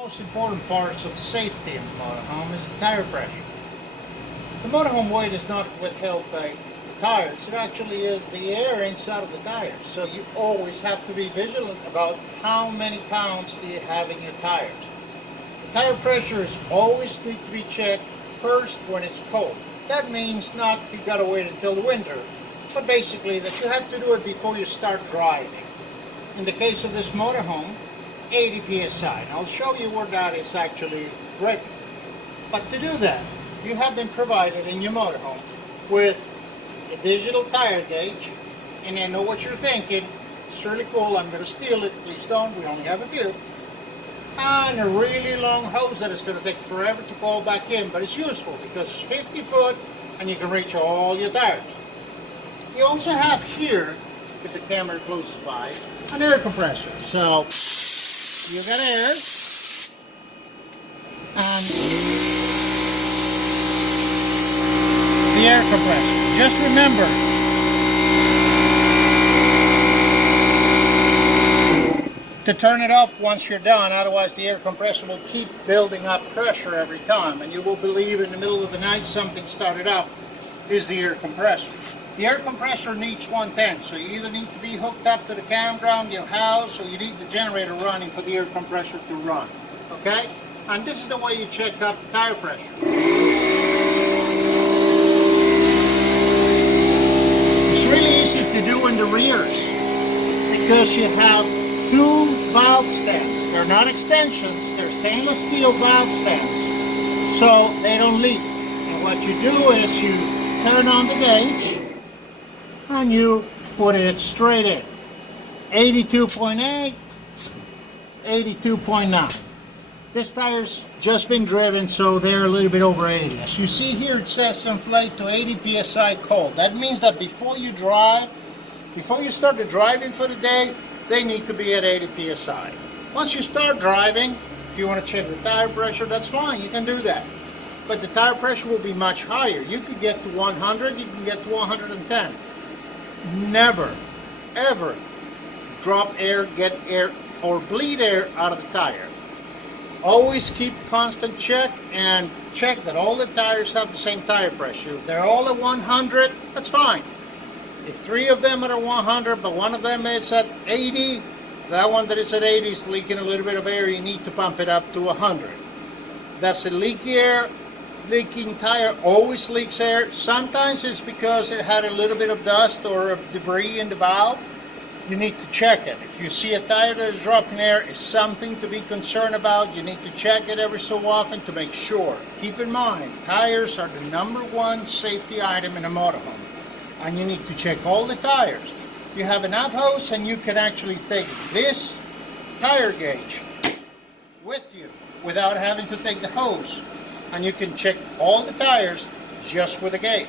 Most important parts of safety in the motorhome is the tire pressure. The motorhome weight is not withheld by the tires, it actually is the air inside of the tires. So you always have to be vigilant about how many pounds do you have in your tires. The tire pressure is always need to be checked first when it's cold. That means not you gotta wait until the winter, but basically that you have to do it before you start driving. In the case of this motorhome, 80 psi. And I'll show you where that is actually written. But to do that, you have been provided in your motorhome with a digital tire gauge, and I know what you're thinking. It's really cool, I'm going to steal it. Please don't, we only have a few. And a really long hose that is going to take forever to pull back in, but it's useful because it's 50 foot and you can reach all your tires. You also have here, if the camera closes by, an air compressor. So you got air, and the air compressor. Just remember, to turn it off once you're done, otherwise the air compressor will keep building up pressure every time, and you will believe in the middle of the night something started up is the air compressor. The air compressor needs 110, so you either need to be hooked up to the campground, your house, or you need the generator running for the air compressor to run. Okay? And this is the way you check up tire pressure. It's really easy to do in the rears because you have two valve stands. They're not extensions, they're stainless steel valve stands, so they don't leak. And what you do is you turn on the gauge and you put it straight in. 82.8, 82.9. This tire's just been driven, so they're a little bit over 80. As you see here, it says inflate to 80 psi cold. That means that before you drive, before you start the driving for the day, they need to be at 80 psi. Once you start driving, if you want to check the tire pressure, that's fine, you can do that. But the tire pressure will be much higher. You could get to 100, you can get to 110. Never, ever drop air, get air, or bleed air out of the tire. Always keep constant check and check that all the tires have the same tire pressure. If they're all at 100, that's fine. If 3 of them are at 100, but one of them is at 80, that one that is at 80 is leaking a little bit of air, you need to pump it up to 100. That's a leaky air. Leaking tire always leaks air. Sometimes it's because it had a little bit of dust or debris in the valve. You need to check it. If you see a tire that is dropping air, it's something to be concerned about. You need to check it every so often to make sure. Keep in mind, tires are the #1 safety item in a motorhome, and you need to check all the tires. You have an out hose, and you can actually take this tire gauge with you without having to take the hose. And you can check all the tires just with a gauge.